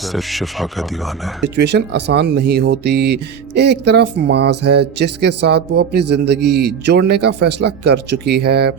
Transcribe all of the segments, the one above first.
صرف شفا کا دیوانہ ہے۔ سچویشن آسان نہیں ہوتی۔ ایک طرف ماز ہے جس کے ساتھ وہ اپنی زندگی جوڑنے کا فیصلہ کر چکی ہے،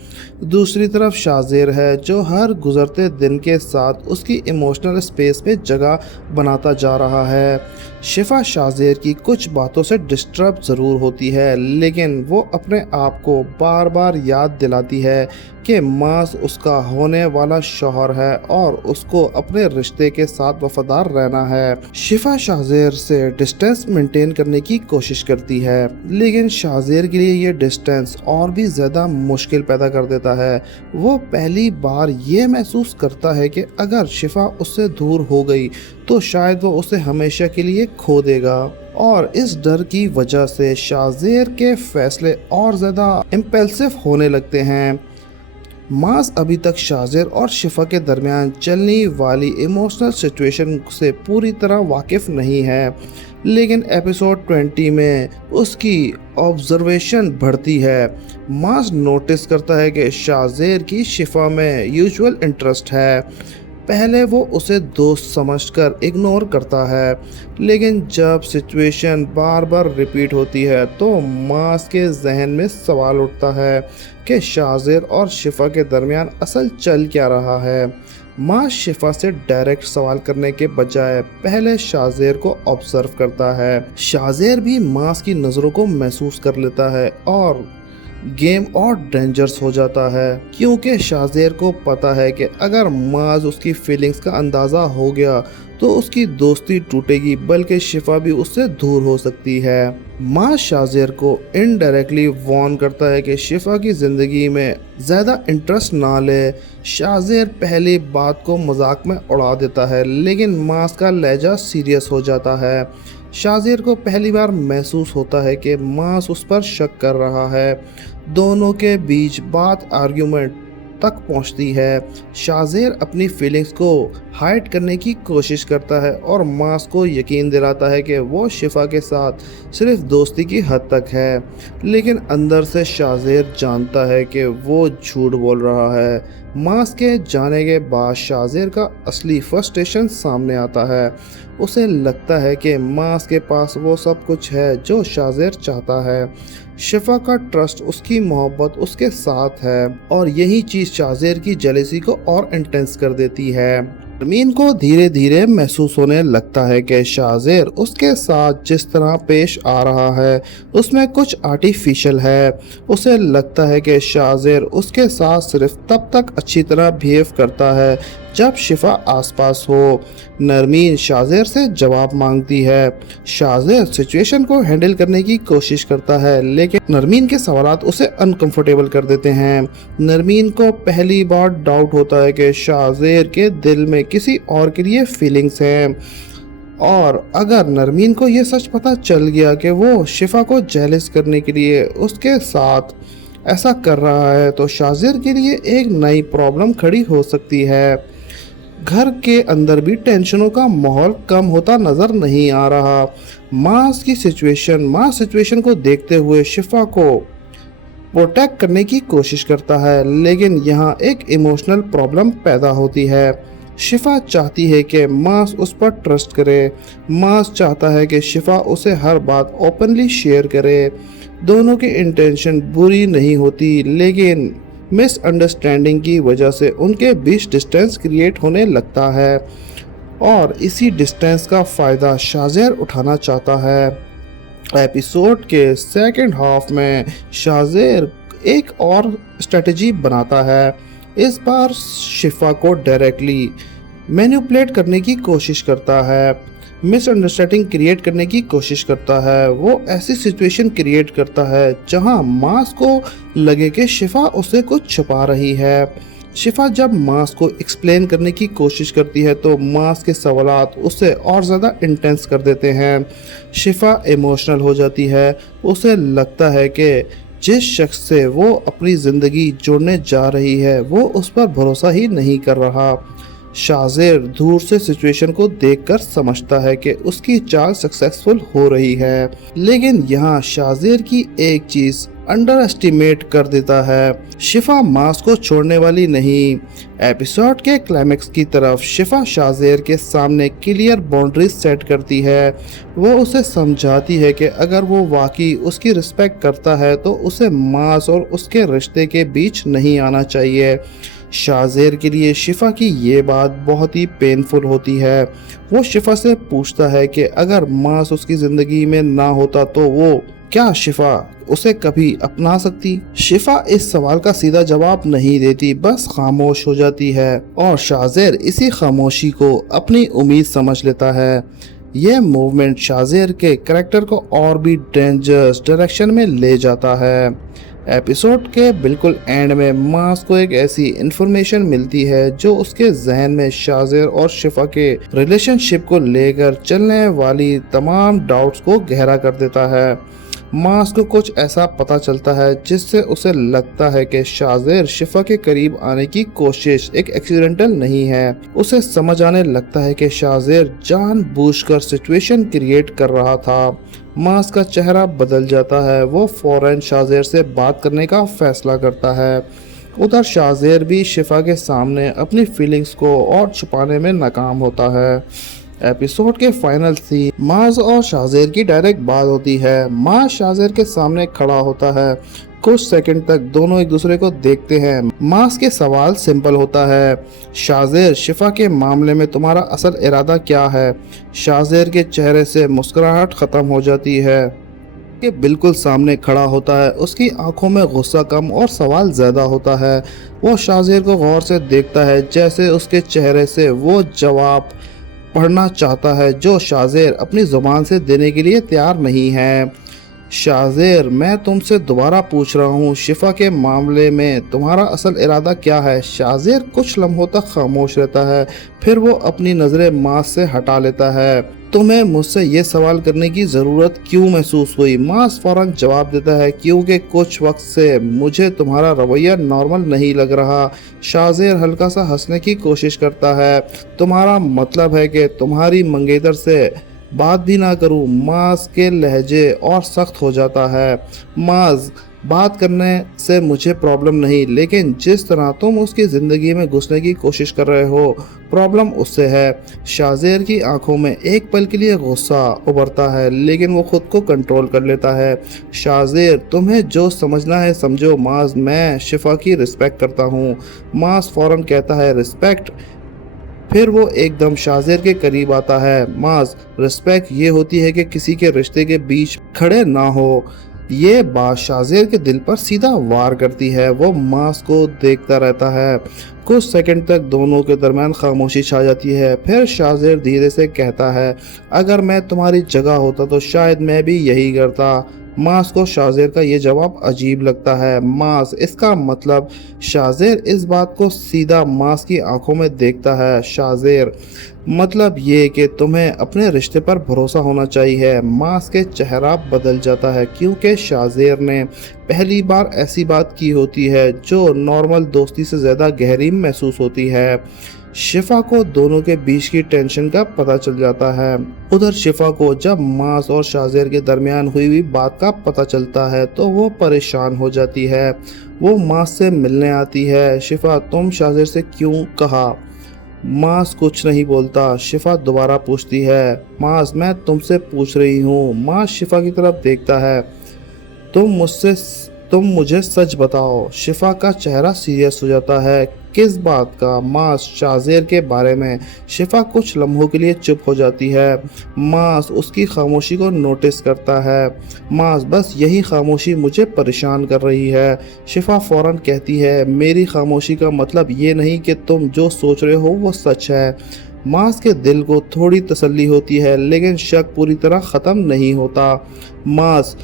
دوسری طرف شازیر ہے جو ہر گزرتے دن کے ساتھ اس کی ایموشنل اسپیس میں جگہ بناتا جا رہا ہے۔ شفا شازیر کی کچھ باتوں سے ڈسٹرب ضرور ہوتی ہے، لیکن وہ اپنے آپ کو بار بار یاد دلاتی ہے کہ ماز اس کا ہونے والا شوہر ہے اور اس کو اپنے رشتے کے ساتھ وفادار رہنا ہے۔ شفا شازیر سے ڈسٹینس مینٹین کرنے کی کوشش کرتی ہے، لیکن شازیر کے لیے یہ ڈسٹینس اور بھی زیادہ مشکل پیدا کر دیتا ہے۔ وہ پہلی بار یہ محسوس کرتا ہے کہ اگر شفا اس سے دور ہو گئی تو شاید وہ اسے ہمیشہ کے لیے کھو دے گا، اور اس ڈر کی وجہ سے شازیر کے فیصلے اور زیادہ امپلسو ہونے لگتے ہیں۔ ماز ابھی تک شازیر اور شفا کے درمیان چلنے والی ایموشنل سچویشن سے پوری طرح واقف نہیں ہے، لیکن ایپیسوڈ 20 میں اس کی آبزرویشن بڑھتی ہے۔ ماز نوٹس کرتا ہے کہ شازیر کی شفا میں یوزول انٹرسٹ ہے۔ پہلے وہ اسے دوست سمجھ کر اگنور کرتا ہے، لیکن جب سچویشن بار بار ریپیٹ ہوتی ہے تو ماز کے ذہن میں سوال اٹھتا ہے کہ شازیر اور شفا کے درمیان اصل چل کیا رہا ہے۔ ماز شفا سے ڈائریکٹ سوال کرنے کے بجائے پہلے شازیر کو آبزرو کرتا ہے۔ شازیر بھی ماز کی نظروں کو محسوس کر لیتا ہے اور گیم اور ڈینجرس ہو جاتا ہے، کیونکہ شازیر کو پتا ہے کہ اگر ماز اس کی فیلنگز کا اندازہ ہو گیا تو اس کی دوستی ٹوٹے گی، بلکہ شفا بھی اس سے دور ہو سکتی ہے۔ ماز شازیر کو انڈائریکٹلی وارن کرتا ہے کہ شفا کی زندگی میں زیادہ انٹرسٹ نہ لے۔ شازیر پہلی بات کو مذاق میں اڑا دیتا ہے، لیکن ماز کا لہجہ سیریس ہو جاتا ہے۔ شازیر کو پہلی بار محسوس ہوتا ہے کہ ماز اس پر شک کر رہا ہے۔ دونوں کے بیچ بات آرگیومنٹ تک پہنچتی ہے۔ شازیر اپنی فیلنگز کو ہائڈ کرنے کی کوشش کرتا ہے اور ماز کو یقین دلاتا ہے کہ وہ شفا کے ساتھ صرف دوستی کی حد تک ہے، لیکن اندر سے شازیر جانتا ہے کہ وہ جھوٹ بول رہا ہے۔ ماز کے جانے کے بعد شازیر کا اصلی فرسٹریشن سامنے آتا ہے۔ اسے لگتا ہے کہ ماز کے پاس وہ سب کچھ ہے جو شازیر چاہتا ہے۔ شفا کا ٹرسٹ، اس کی محبت اس کے ساتھ ہے، اور یہی چیز شازیر کی جیلسی کو اور انٹینس کر دیتی ہے۔ نرمین کو دھیرے دھیرے محسوس ہونے لگتا ہے کہ شازیر اس کے ساتھ جس طرح پیش آ رہا ہے اس میں کچھ آرٹیفیشل ہے۔ اسے لگتا ہے کہ شازیر اس کے ساتھ صرف تب تک اچھی طرح بہیو کرتا ہے جب شفا آس پاس ہو۔ نرمین شازیر سے جواب مانگتی ہے۔ شازیر سچویشن کو ہینڈل کرنے کی کوشش کرتا ہے، لیکن نرمین کے سوالات اسے انکمفرٹیبل کر دیتے ہیں۔ نرمین کو پہلی بار ڈاؤٹ ہوتا ہے کہ شازیر کے دل میں کسی اور کے لیے فیلنگز ہیں، اور اگر نرمین کو یہ سچ پتہ چل گیا کہ وہ شفا کو جیلس کرنے کے لیے اس کے ساتھ ایسا کر رہا ہے تو شازیر کے لیے ایک نئی پرابلم کھڑی ہو سکتی ہے۔ گھر کے اندر بھی ٹینشنوں کا ماحول کم ہوتا نظر نہیں آ رہا۔ ماز سچویشن کو دیکھتے ہوئے شفا کو پروٹیکٹ کرنے کی کوشش کرتا ہے، لیکن یہاں ایک ایموشنل پرابلم پیدا ہوتی ہے۔ شفا چاہتی ہے کہ ماز اس پر ٹرسٹ کرے۔ ماز چاہتا ہے کہ شفا اسے ہر بات اوپنلی شیئر کرے۔ دونوں کی انٹینشن بری نہیں ہوتی، لیکن مس انڈرسٹینڈنگ کی وجہ سے ان کے بیچ ڈسٹینس کریٹ ہونے لگتا ہے، اور اسی ڈسٹینس کا فائدہ شازیر اٹھانا چاہتا ہے۔ ایپیسوڈ کے سیکنڈ ہاف میں شازیر ایک اور اسٹریٹجی بناتا ہے۔ اس بار شفا کو ڈائریکٹلی مینیپولیٹ کرنے کی کوشش کرتا ہے، مس انڈرسٹینڈنگ کریٹ کرنے کی کوشش کرتا ہے۔ وہ ایسی سچویشن کریٹ کرتا ہے جہاں ماز کو لگے کہ شفا اسے کچھ چھپا رہی ہے۔ شفا جب ماز کو ایکسپلین کرنے کی کوشش کرتی ہے تو ماز کے سوالات اسے اور زیادہ انٹینس کر دیتے ہیں۔ شفا ایموشنل ہو جاتی ہے۔ اسے لگتا ہے کہ جس شخص سے وہ اپنی زندگی جوڑنے جا رہی ہے وہ اس پر بھروسہ ہی نہیں کر رہا۔ शाज़ेर दूर से सिचुएशन को देखकर समझता है कि उसकी चाल सक्सेसफुल हो रही है, लेकिन यहाँ शाज़ेर की एक चीज़ अंडर एस्टिमेट कर देता है। शिफा मास को छोड़ने वाली नहीं। एपिसोड के क्लाइमेक्स की तरफ शिफा शाज़ेर के सामने क्लियर बाउंड्रीज सेट करती है। वो उसे समझाती है कि अगर वो वाकई उसकी रिस्पेक्ट करता है तो उसे मास और उसके रिश्ते के बीच नहीं आना चाहिए। शाज़ेर के लिए शिफा की ये बात बहुत ही पेनफुल होती है। वो शिफा से पूछता है कि अगर मास उसकी ज़िंदगी में ना होता तो वो क्या शिफा उसे कभी अपना सकती। शिफा इस सवाल का सीधा जवाब नहीं देती, बस खामोश हो जाती है और शाज़ेर इसी खामोशी को अपनी उम्मीद समझ लेता है। यह मूवमेंट शाज़ेर के करैक्टर को और भी डेंजरस डायरेक्शन में ले जाता है। एपिसोड के बिल्कुल एंड में मास को एक ऐसी इंफॉर्मेशन मिलती है जो उसके जहन में शाज़ेर और शिफा के रिलेशनशिप को लेकर चलने वाली तमाम डाउट्स को गहरा कर देता है। मास को कुछ ऐसा पता चलता है जिससे उसे लगता है कि शाज़ेर शिफा के करीब आने की कोशिश एक एक्सीडेंटल नहीं है। उसे समझ आने लगता है कि शाज़ेर जानबूझकर सिचुएशन क्रिएट कर रहा था। मास का चेहरा बदल जाता है। वो फौरन शाज़ेर से बात करने का फैसला करता है। उधर शाज़ेर भी शिफा के सामने अपनी फीलिंग्स को और छुपाने में नाकाम होता है। एपिसोड के फाइनल सीन मास और शाज़ेर की डायरेक्ट बात होती है। मास शाज़ेर के सामने खड़ा होता है। कुछ सेकंड तक दोनों एक दूसरे को देखते हैं। मास के सवाल सिंपल होता है, शाज़ेर शिफा के मामले में तुम्हारा असल इरादा क्या है। शाज़ेर के चेहरे से मुस्कुराहट ख़त्म हो जाती है। के बिल्कुल सामने खड़ा होता है। उसकी आंखों में गुस्सा कम और सवाल ज़्यादा होता है। वो शाज़ेर को गौर से देखता है, जैसे उसके चेहरे से वो जवाब पढ़ना चाहता है जो शाज़ेर अपनी ज़ुबान से देने के लिए तैयार नहीं है। शाज़ेर, मैं तुमसे दोबारा पूछ रहा हूँ, शिफा के मामले में तुम्हारा असल इरादा क्या है। शाज़ेर कुछ लम्हों तक खामोश रहता है, फिर वो अपनी नज़रें मास से हटा लेता है। तुम्हें मुझसे ये सवाल करने की ज़रूरत क्यों महसूस हुई। मास फौरन जवाब देता है, क्योंकि कुछ वक्त से मुझे तुम्हारा रवैया नॉर्मल नहीं लग रहा। शाज़ेर हल्का सा हंसने की कोशिश करता है। तुम्हारा मतलब है कि तुम्हारी मंगेतर से बात भी ना करूं। मास के लहजे और सख्त हो जाता है। मास, बात करने से मुझे प्रॉब्लम नहीं, लेकिन जिस तरह तुम उसकी ज़िंदगी में घुसने की कोशिश कर रहे हो, प्रॉब्लम उससे है। शाज़ेर की आंखों में एक पल के लिए गुस्सा उभरता है, लेकिन वो खुद को कंट्रोल कर लेता है। शाज़ेर, तुम्हें जो समझना है समझो। मास, मैं शिफा की रिस्पेक्ट करता हूँ। मास फौरन कहता है, रिस्पेक्ट। फिर वो एकदम शाज़ेर के करीब आता है। मास, रिस्पेक्ट ये होती है कि किसी के रिश्ते के बीच खड़े ना हो। ये बात शाज़ेर के दिल पर सीधा वार करती है। वो मास को देखता रहता है। कुछ सेकंड तक दोनों के दरमियान खामोशी छा जाती है। फिर शाज़ेर धीरे से कहता है, अगर मैं तुम्हारी जगह होता तो शायद मैं भी यही करता। मास को शाज़ेर का ये जवाब अजीब लगता है। मास, इसका मतलब। शाज़ेर इस बात को सीधा मास की आंखों में देखता है। शाज़ेर, मतलब ये कि तुम्हें अपने रिश्ते पर भरोसा होना चाहिए। मास के चेहरा बदल जाता है, क्योंकि शाज़ेर ने पहली बार ऐसी बात की होती है जो नॉर्मल दोस्ती से ज़्यादा गहरी महसूस होती है। शिफा को दोनों के बीच की टेंशन का पता चल जाता है। उधर शिफा को जब मास और शाज़ेर के दरमियान हुई बात का पता चलता है तो वो परेशान हो जाती है। वो मास से मिलने आती है। शिफा, तुम शाज़ेर से क्यों कहा। मास कुछ नहीं बोलता। शिफा दोबारा पूछती है, मास, मैं तुमसे पूछ रही हूँ। मास शिफा की तरफ देखता है, तुम मुझे सच बताओ। शिफा का चेहरा सीरियस हो जाता है। किस बात का। मास, शाज़ेर के बारे में। शिफा कुछ लम्हों के लिए चुप हो जाती है। मास उसकी खामोशी को नोटिस करता है। मास, बस यही खामोशी मुझे परेशान कर रही है। शिफा फौरन कहती है, मेरी खामोशी का मतलब ये नहीं कि तुम जो सोच रहे हो वो सच है। मास के दिल को थोड़ी तसल्ली होती है, लेकिन शक पूरी तरह ख़त्म नहीं होता। मास,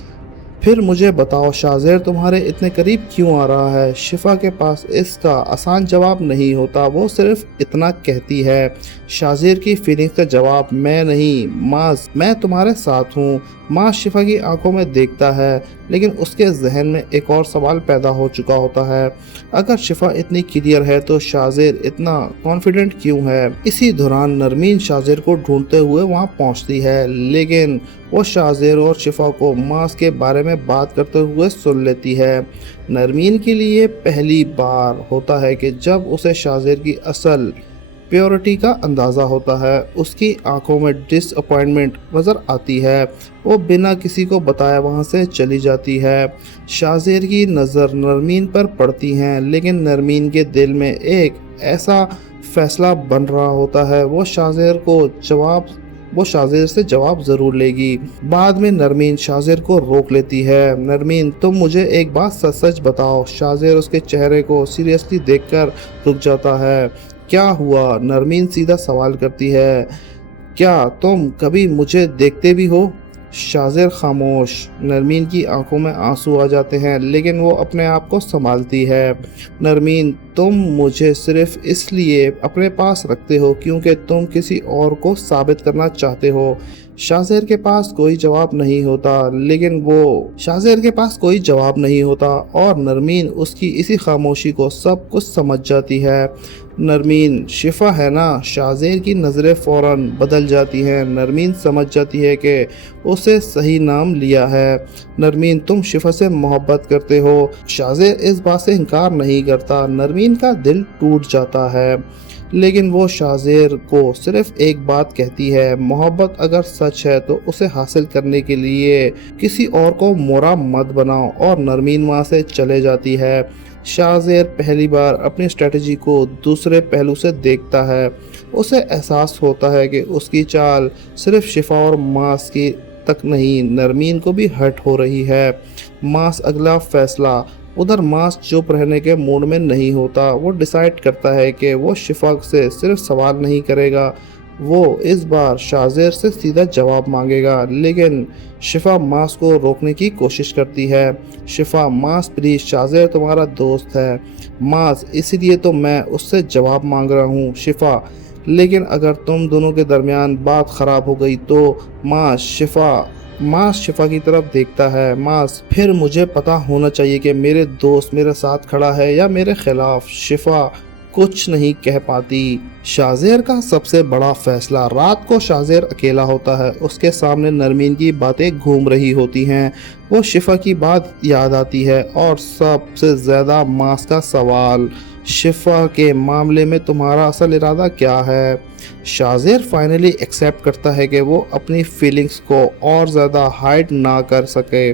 پھر مجھے بتاؤ شازیر تمہارے اتنے قریب کیوں آ رہا ہے؟ شفا کے پاس اس کا آسان جواب نہیں ہوتا، وہ صرف اتنا کہتی ہے۔ شازیر کی فیلنگز کا جواب میں نہیں ماز، میں تمہارے ساتھ ہوں۔ ماز شفا کی آنکھوں میں دیکھتا ہے، لیکن اس کے ذہن میں ایک اور سوال پیدا ہو چکا ہوتا ہے۔ اگر شفا اتنی کلیئر ہے تو شازیر اتنا کانفیڈنٹ کیوں ہے؟ اسی دوران نرمین شازیر کو ڈھونڈتے ہوئے وہاں پہنچتی ہے، لیکن وہ شازیر اور شفا کو ماس کے بارے میں بات کرتے ہوئے سن لیتی ہے۔ نرمین کے لیے پہلی بار ہوتا ہے کہ جب اسے شازیر کی اصل پیورٹی کا اندازہ ہوتا ہے۔ اس کی آنکھوں میں ڈس اپوائنٹمنٹ نظر آتی ہے، وہ بنا کسی کو بتائے وہاں سے چلی جاتی ہے۔ شازیر کی نظر نرمین پر پڑتی ہیں، لیکن نرمین کے دل میں ایک ایسا فیصلہ بن رہا ہوتا ہے، وہ شازیر سے جواب ضرور لے گی۔ بعد میں نرمین شازیر کو روک لیتی ہے۔ نرمین تم مجھے ایک بات سچ سچ بتاؤ۔ شازیر اس کے چہرے کو سیریسلی دیکھ کر رک جاتا ہے۔ کیا ہوا؟ نرمین سیدھا سوال کرتی ہے۔ کیا تم کبھی مجھے دیکھتے بھی ہو؟ شازیر خاموش۔ نرمین کی آنکھوں میں آنسو آ جاتے ہیں، لیکن وہ اپنے آپ کو سنبھالتی ہے۔ نرمین تم مجھے صرف اس لیے اپنے پاس رکھتے ہو کیونکہ تم کسی اور کو ثابت کرنا چاہتے ہو۔ شازیر کے پاس کوئی جواب نہیں ہوتا اور نرمین اس کی اسی خاموشی کو سب کچھ سمجھ جاتی ہے۔ نرمین شفا ہے نا؟ شازیر کی نظریں فوراً بدل جاتی ہیں۔ نرمین سمجھ جاتی ہے کہ اسے صحیح نام لیا ہے۔ نرمین تم شفا سے محبت کرتے ہو؟ شازیر اس بات سے انکار نہیں کرتا۔ نرمین کا دل ٹوٹ جاتا ہے، لیکن وہ شازیر کو صرف ایک بات کہتی ہے، محبت اگر سچ ہے تو اسے حاصل کرنے کے لیے کسی اور کو مورا مت بناؤ، اور نرمین وہاں سے چلے جاتی ہے۔ شازیر پہلی بار اپنی اسٹریٹجی کو دوسرے پہلو سے دیکھتا ہے۔ اسے احساس ہوتا ہے کہ اس کی چال صرف شفا اور ماس کی تک نہیں، نرمین کو بھی ہرٹ ہو رہی ہے۔ ماس اگلا فیصلہ۔ ادھر ماس چپ رہنے کے موڈ میں نہیں ہوتا، وہ ڈیسائیڈ کرتا ہے کہ وہ شفا سے صرف سوال نہیں کرے گا، وہ اس بار شازیر سے سیدھا جواب مانگے گا۔ لیکن شفا ماس کو روکنے کی کوشش کرتی ہے۔ شفا ماس پلیز، شازیر تمہارا دوست ہے۔ ماس اس لیے تو میں اس سے جواب مانگ رہا ہوں۔ شفا لیکن اگر تم دونوں کے درمیان بات خراب ہو گئی تو؟ ماس شفا کی طرف دیکھتا ہے۔ ماس پھر مجھے پتا ہونا چاہیے کہ میرے دوست میرے ساتھ کھڑا ہے یا میرے خلاف۔ شفا کچھ نہیں کہہ پاتی۔ شازیر کا سب سے بڑا فیصلہ۔ رات کو شازیر اکیلا ہوتا ہے، اس کے سامنے نرمین کی باتیں گھوم رہی ہوتی ہیں، وہ شفا کی بات یاد آتی ہے اور سب سے زیادہ ماس کا سوال، شفا کے معاملے میں تمہارا اصل ارادہ کیا ہے؟ شازیر فائنلی ایکسیپٹ کرتا ہے کہ وہ اپنی فیلنگز کو اور زیادہ ہائڈ نہ کر سکے،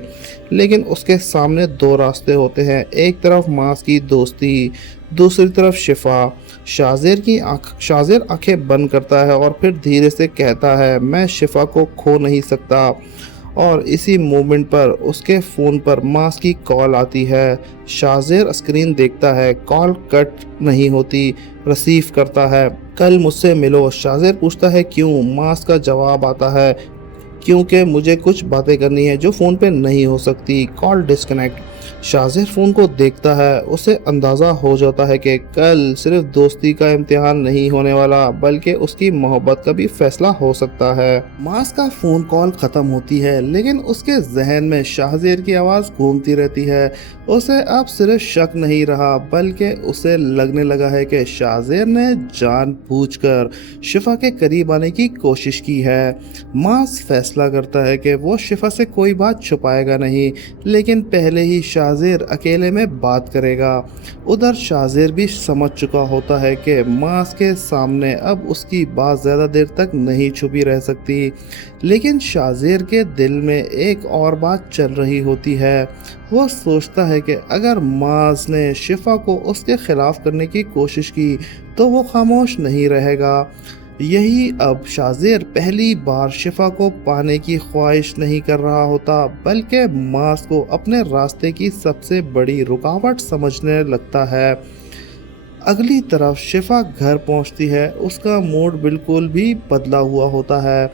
لیکن اس کے سامنے دو راستے ہوتے ہیں، ایک طرف ماس کی دوستی، دوسری طرف شفا۔ شازیر آنکھیں بند کرتا ہے اور پھر دھیرے سے کہتا ہے، میں شفا کو کھو نہیں سکتا۔ اور اسی مومنٹ پر اس کے فون پر ماس کی کال آتی ہے۔ شازیر اسکرین دیکھتا ہے، کال کٹ نہیں ہوتی، ریسیو کرتا ہے۔ کل مجھ سے ملو۔ شازیر پوچھتا ہے کیوں؟ ماس کا جواب آتا ہے، کیونکہ مجھے کچھ باتیں کرنی ہے جو فون پہ نہیں ہو سکتی۔ کال ڈسکنیکٹ۔ شازیر فون کو دیکھتا ہے، اسے اندازہ ہو جاتا ہے کہ کل صرف دوستی کا امتحان نہیں ہونے والا بلکہ اس کی محبت کا بھی فیصلہ ہو سکتا ہے۔ ماس کا فون کال ختم ہوتی ہے، لیکن اس کے ذہن میں شازیر کی آواز گھومتی رہتی ہے۔ اسے اب صرف شک نہیں رہا بلکہ اسے لگنے لگا ہے کہ شازیر نے جان بوجھ کر شفا کے قریب آنے کی کوشش کی ہے۔ ماس فیصلہ کرتا ہے کہ وہ شفا سے کوئی بات چھپائے گا نہیں، لیکن پہلے ہی شازیر اکیلے میں بات کرے گا۔ ادھر شازیر بھی سمجھ چکا ہوتا ہے کہ ماس کے سامنے اب اس کی بات زیادہ دیر تک نہیں چھپی رہ سکتی، لیکن شازیر کے دل میں ایک اور بات چل رہی ہوتی ہے۔ وہ سوچتا ہے کہ اگر ماس نے شفا کو اس کے خلاف کرنے کی کوشش کی تو وہ خاموش نہیں رہے گا۔ یہی اب شازیر پہلی بار شفا کو پانے کی خواہش نہیں کر رہا ہوتا بلکہ ماس کو اپنے راستے کی سب سے بڑی رکاوٹ سمجھنے لگتا ہے۔ اگلی طرف شفا گھر پہنچتی ہے، اس کا موڈ بالکل بھی بدلا ہوا ہوتا ہے۔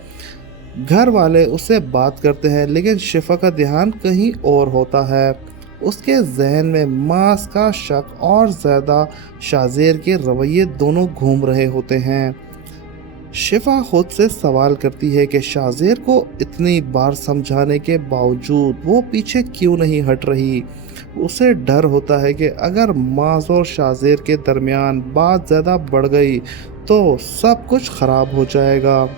घर वाले उससे बात करते हैं लेकिन शिफा का ध्यान कहीं और होता है। उसके जहन में मास का शक और ज़्यादा शाज़ेर के रवैये दोनों घूम रहे होते हैं। शिफा खुद से सवाल करती है कि शाज़ेर को इतनी बार समझाने के बावजूद वो पीछे क्यों नहीं हट रही। उसे डर होता है कि अगर मास और शाज़ेर के दरमियान बात ज़्यादा बढ़ गई तो सब कुछ ख़राब हो जाएगा।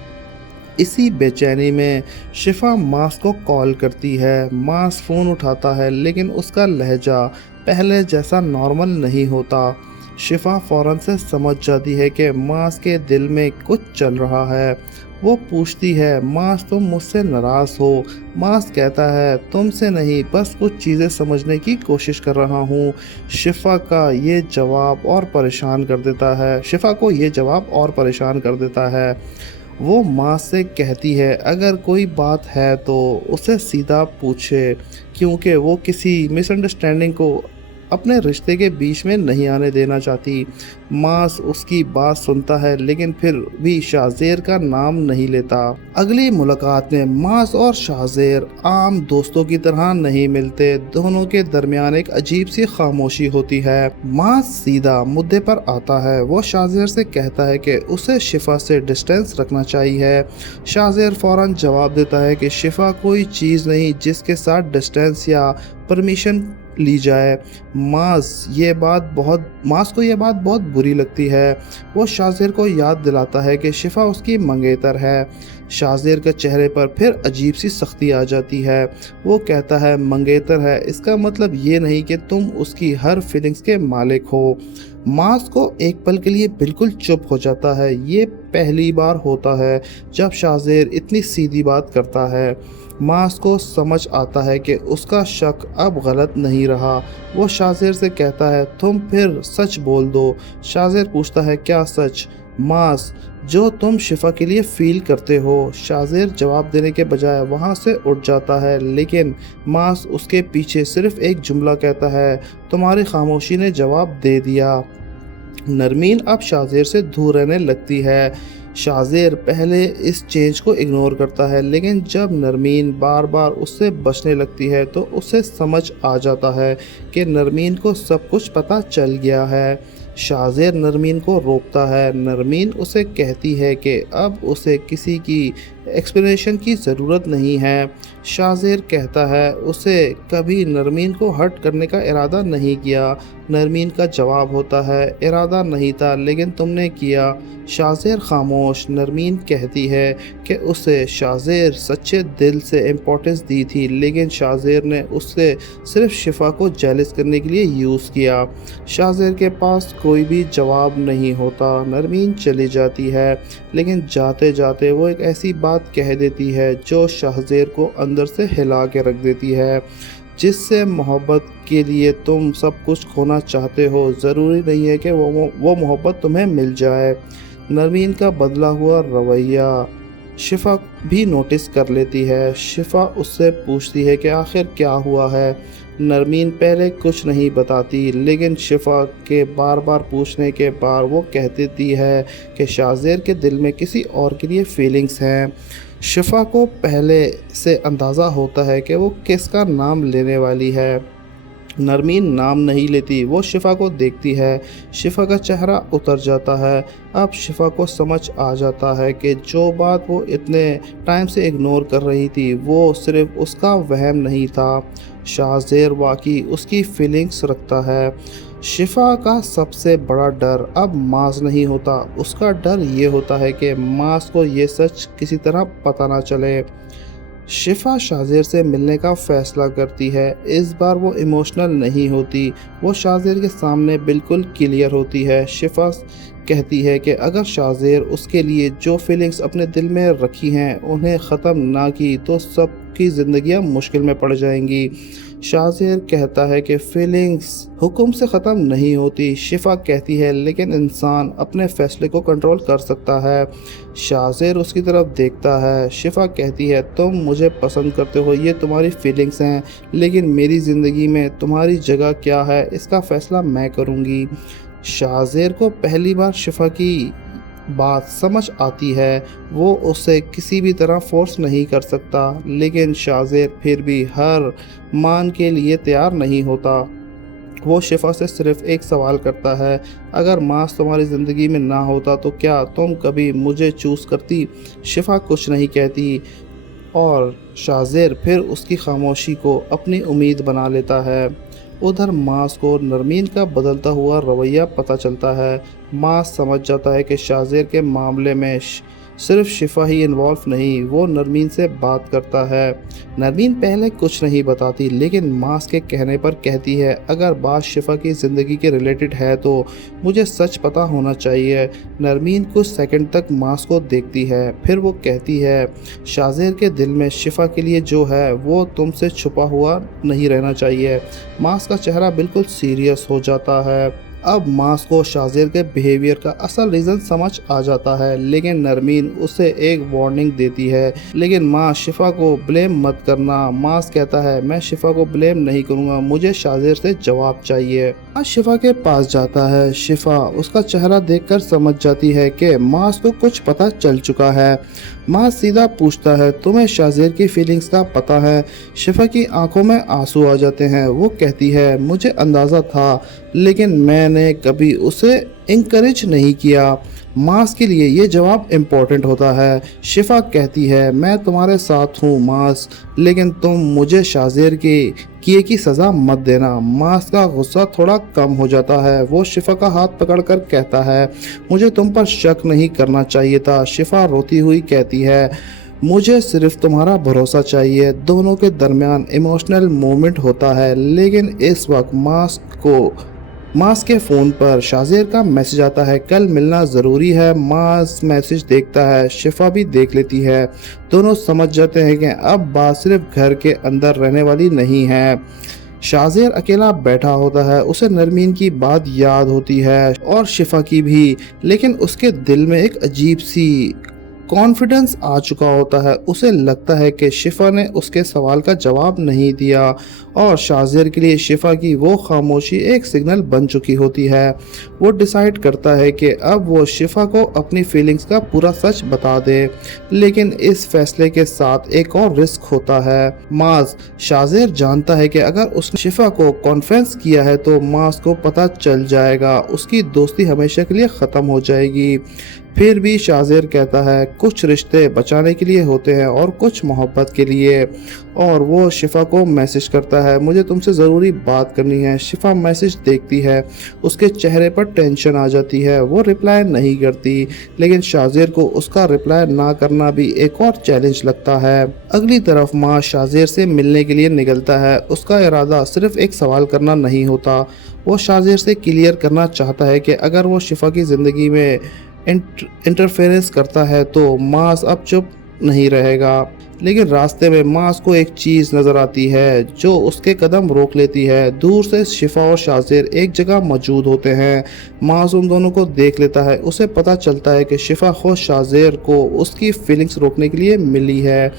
इसी बेचैनी में शिफा मास को कॉल करती है। मास फ़ोन उठाता है लेकिन उसका लहजा पहले जैसा नॉर्मल नहीं होता। शिफा फ़ौरन से समझ जाती है कि मास के दिल में कुछ चल रहा है। वो पूछती है, मास तुम मुझसे नाराज़ हो? मास कहता है, तुमसे नहीं, बस कुछ चीज़ें समझने की कोशिश कर रहा हूँ। शिफा को ये जवाब और परेशान कर देता है। वो माँ से कहती है अगर कोई बात है तो उसे सीधा पूछे, क्योंकि वो किसी मिसअंडरस्टैंडिंग को अपने रिश्ते के बीच में नहीं आने देना चाहती। मास उसकी बात सुनता है लेकिन फिर भी शाज़ेर का नाम नहीं लेता। अगली मुलाकात में मास और शाज़ेर आम दोस्तों की तरह नहीं मिलते। दोनों के दरमियान एक अजीब सी खामोशी होती है। मास सीधा मुद्दे पर आता है। वो शाज़ेर से कहता है कि उसे शिफा से डिस्टेंस रखना चाहिए। शाज़ेर फ़ौरन जवाब देता है कि शिफा कोई चीज़ नहीं जिसके साथ डिस्टेंस या परमिशन ली जाए। मास को ये बात बहुत बुरी लगती है। वो शाज़ेर को याद दिलाता है कि शिफा उसकी मंगेतर है। शाज़ेर के चेहरे पर फिर अजीब सी सख्ती आ जाती है। वो कहता है, मंगेतर है, इसका मतलब ये नहीं कि तुम उसकी हर फीलिंग्स के मालिक हो। मास को एक पल के लिए बिल्कुल चुप हो जाता है। ये पहली बार होता है जब शाज़ेर इतनी सीधी बात करता है। मास को समझ आता है कि उसका शक अब गलत नहीं रहा। वो शाज़ेर से कहता है, तुम फिर सच बोल दो। शाज़ेर पूछता है, क्या सच? मास, जो तुम शिफा के लिए फ़ील करते हो। शाज़ेर जवाब देने के बजाय वहाँ से उठ जाता है लेकिन मास उसके पीछे सिर्फ एक जुमला कहता है, तुम्हारी खामोशी ने जवाब दे दिया। नरमीन अब शाज़ेर से दूर रहने लगती है। शाज़ेर पहले इस चेंज को इग्नोर करता है लेकिन जब नरमीन बार बार उससे बचने लगती है तो उसे समझ आ जाता है कि नरमीन को सब कुछ पता चल गया है। शाज़ेर नरमीन को रोकता है। नरमीन उसे कहती है कि अब उसे किसी की एक्सप्लेनेशन की ज़रूरत नहीं है। शाज़ेर कहता है उसे कभी नरमीन को हर्ट करने का इरादा नहीं किया। नरमीन का जवाब होता है, इरादा नहीं था लेकिन तुमने किया। शाज़ेर खामोश। नरमीन कहती है कि उसे शाज़ेर सच्चे दिल से इम्पोर्टेंस दी थी लेकिन शाज़ेर ने उससे सिर्फ शिफा को जेलस करने के लिए यूज़ किया। शाज़ेर के पास कोई भी जवाब नहीं होता। नरमीन चली जाती है लेकिन जाते जाते वो एक ऐसी बात कह देती है जो शाज़ेर को अंदर से हिला के रख देती है। जिससे मोहब्बत के लिए तुम सब कुछ खोना चाहते हो, ज़रूरी नहीं है कि वो मोहब्बत तुम्हें मिल जाए। नरमीन का बदला हुआ रवैया शिफा भी नोटिस कर लेती है। शिफा उससे पूछती है कि आखिर क्या हुआ है। नरमीन पहले कुछ नहीं बताती लेकिन शिफा के बार बार पूछने के बाद वो कह देती है कि शाज़ेर के दिल में किसी और के लिए फीलिंग्स हैं। शिफा को पहले से अंदाज़ा होता है कि वो किसका नाम लेने वाली है। नरमीन नाम नहीं लेती। वो शिफा को देखती है। शिफा का चेहरा उतर जाता है। अब शिफा को समझ आ जाता है कि जो बात वो इतने टाइम से इग्नोर कर रही थी वो सिर्फ उसका वहम नहीं था। शाज़ेर वाकई उसकी फीलिंग्स रखता है। शिफा का सबसे बड़ा डर अब मास नहीं होता। उसका डर ये होता है कि मास को ये सच किसी तरह पता ना चले। शिफा शाज़ेर से मिलने का फ़ैसला करती है। इस बार वो इमोशनल नहीं होती। वो शाज़ेर के सामने बिल्कुल क्लियर होती है। शिफा कहती है कि अगर शाज़ेर उसके लिए जो फीलिंग्स अपने दिल में रखी हैं उन्हें ख़त्म ना की तो सबकी ज़िंदगियां मुश्किल में पड़ जाएंगी। शाज़ेर कहता है कि फीलिंग्स हुक्म से ख़त्म नहीं होती। शिफा कहती है लेकिन इंसान अपने फ़ैसले को कंट्रोल कर सकता है। शाज़ेर उसकी तरफ देखता है। शिफा कहती है, तुम मुझे पसंद करते हो, ये तुम्हारी फीलिंग्स हैं, लेकिन मेरी ज़िंदगी में तुम्हारी जगह क्या है इसका फ़ैसला मैं करूँगी। शाज़ेर को पहली बार शिफा की बात समझ आती है। वो उसे किसी भी तरह फोर्स नहीं कर सकता, लेकिन शाज़ेर फिर भी हर मान के लिए तैयार नहीं होता। वो शिफा से सिर्फ एक सवाल करता है, अगर मास तुम्हारी ज़िंदगी में ना होता तो क्या तुम कभी मुझे चूज़ करती? शिफा कुछ नहीं कहती और शाज़ेर फिर उसकी खामोशी को अपनी उम्मीद बना लेता है। उधर मास को नरमीन का बदलता हुआ रवैया पता चलता है। मास समझ जाता है कि शाज़ेर के मामले में सिर्फ शिफा ही इन्वॉल्व नहीं, वो नरमीन से बात करता है। नरमीन पहले कुछ नहीं बताती, लेकिन मास के कहने पर कहती है, अगर बात शिफा की ज़िंदगी के रिलेटेड है तो मुझे सच पता होना चाहिए। नरमीन कुछ सेकंड तक मास को देखती है, फिर वो कहती है, शाज़ेर के दिल में शिफा के लिए जो है वो तुमसे छुपा हुआ नहीं रहना चाहिए। मास का चेहरा बिल्कुल सीरियस हो जाता है। अब मास को शाज़ेर के बिहेवियर का असल रीज़न समझ आ जाता है, लेकिन नरमीन उसे एक वार्निंग देती है। लेकिन मास शिफा को ब्लेम मत करना। मास कहता है, मैं शिफा को ब्लेम नहीं करूँगा, मुझे शाज़ेर से जवाब चाहिए। मास शिफा के पास जाता है। शिफा उसका चेहरा देखकर समझ जाती है कि मास को कुछ पता चल चुका है। मास सीधा पूछता है, तुम्हें शाज़ेर की फीलिंग्स का पता है? शिफा की आंखों में आंसू आ जाते हैं। वो कहती है, मुझे अंदाज़ा था, लेकिन मैंने कभी उसे इनकरेज नहीं किया। मास के लिए ये जवाब इम्पोर्टेंट होता है। शिफा कहती है, मैं तुम्हारे साथ हूँ मास, लेकिन तुम मुझे शाज़ेर के किए की सज़ा मत देना। मास का गुस्सा थोड़ा कम हो जाता है। वो शिफा का हाथ पकड़कर कहता है, मुझे तुम पर शक नहीं करना चाहिए था। शिफा रोती हुई कहती है, मुझे सिर्फ तुम्हारा भरोसा चाहिए। दोनों के दरमियान इमोशनल मोमेंट होता है, लेकिन इस वक्त मास के फ़ोन पर शाज़ेर का मैसेज आता है, कल मिलना ज़रूरी है। मास मैसेज देखता है, शिफा भी देख लेती है। दोनों समझ जाते हैं कि अब बात सिर्फ घर के अंदर रहने वाली नहीं है। शाज़ेर अकेला बैठा होता है। उसे नरमीन की बात याद होती है और शिफा की भी, लेकिन उसके दिल में एक अजीब सी कॉन्फिडेंस आ चुका होता है। उसे लगता है कि शिफा ने उसके सवाल का जवाब नहीं दिया और शाज़ेर के लिए शिफा की वो खामोशी एक सिग्नल बन चुकी होती है। वो डिसाइड करता है कि अब वो शिफा को अपनी फीलिंग्स का पूरा सच बता दे, लेकिन इस फैसले के साथ एक और रिस्क होता है। मास शाज़ेर जानता है कि अगर उसने शिफा को कॉन्फ्रेंस किया है तो मास को पता चल जाएगा, उसकी दोस्ती हमेशा के लिए ख़त्म हो जाएगी। फिर भी शाज़ेर कहता है, कुछ रिश्ते बचाने के लिए होते हैं और कुछ मोहब्बत के लिए। और वो शिफा को मैसेज करता है, मुझे तुमसे ज़रूरी बात करनी है। शिफा मैसेज देखती है, उसके चेहरे पर टेंशन आ जाती है। वो रिप्लाई नहीं करती, लेकिन शाज़ेर को उसका रिप्लाई ना करना भी एक और चैलेंज लगता है। अगली तरफ माँ शाज़ेर से मिलने के लिए निकलता है। उसका इरादा सिर्फ एक सवाल करना नहीं होता, वो शाज़ेर से क्लियर करना चाहता है कि अगर वो शिफा की ज़िंदगी में इंटरफेरेंस करता है तो मास अब चुप नहीं रहेगा। लेकिन रास्ते में मास को एक चीज़ नज़र आती है जो उसके कदम रोक लेती है। दूर से शिफा और शाज़ेर एक जगह मौजूद होते हैं। मास उन दोनों को देख लेता है। उसे पता चलता है कि शिफा खुद शाज़ेर को उसकी फीलिंग्स रोकने के लिए मिली है।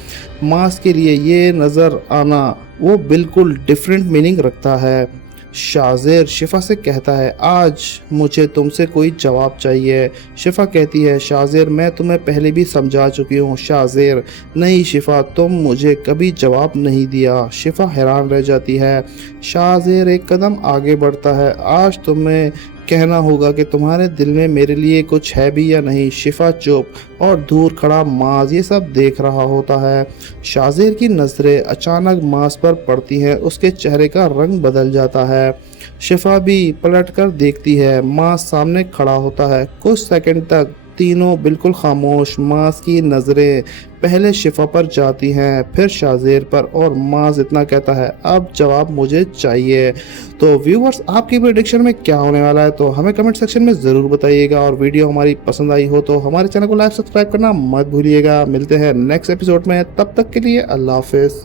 मास के लिए ये नज़र आना वो बिल्कुल डिफरेंट मीनिंग रखता है। शाज़ेर शिफा से कहता है, आज मुझे तुमसे कोई जवाब चाहिए। शिफा कहती है, शाज़ेर मैं तुम्हें पहले भी समझा चुकी हूँ। शाज़ेर, नहीं शिफा, तुम मुझे कभी जवाब नहीं दिया। शिफा हैरान रह जाती है। शाज़ेर एक कदम आगे बढ़ता है, आज तुम्हें कहना होगा कि तुम्हारे दिल में मेरे लिए कुछ है भी या नहीं। शिफा चुप और दूर खड़ा मास ये सब देख रहा होता है। शाज़ेर की नज़रें अचानक मास पर पड़ती हैं, उसके चेहरे का रंग बदल जाता है। शिफा भी पलटकर देखती है। मास सामने खड़ा होता है। कुछ सेकंड तक तीनों बिल्कुल खामोश। मास की नज़रें पहले शिफा पर जाती हैं, फिर शाज़ेर पर, और मास इतना कहता है, अब जवाब मुझे चाहिए। तो व्यूवर्स, आपकी प्रेडिक्शन में क्या होने वाला है तो हमें कमेंट सेक्शन में ज़रूर बताइएगा। और वीडियो हमारी पसंद आई हो तो हमारे चैनल को लाइक सब्सक्राइब करना मत भूलिएगा। मिलते हैं नेक्स्ट एपिसोड में, तब तक के लिए अल्लाह हाफिज़।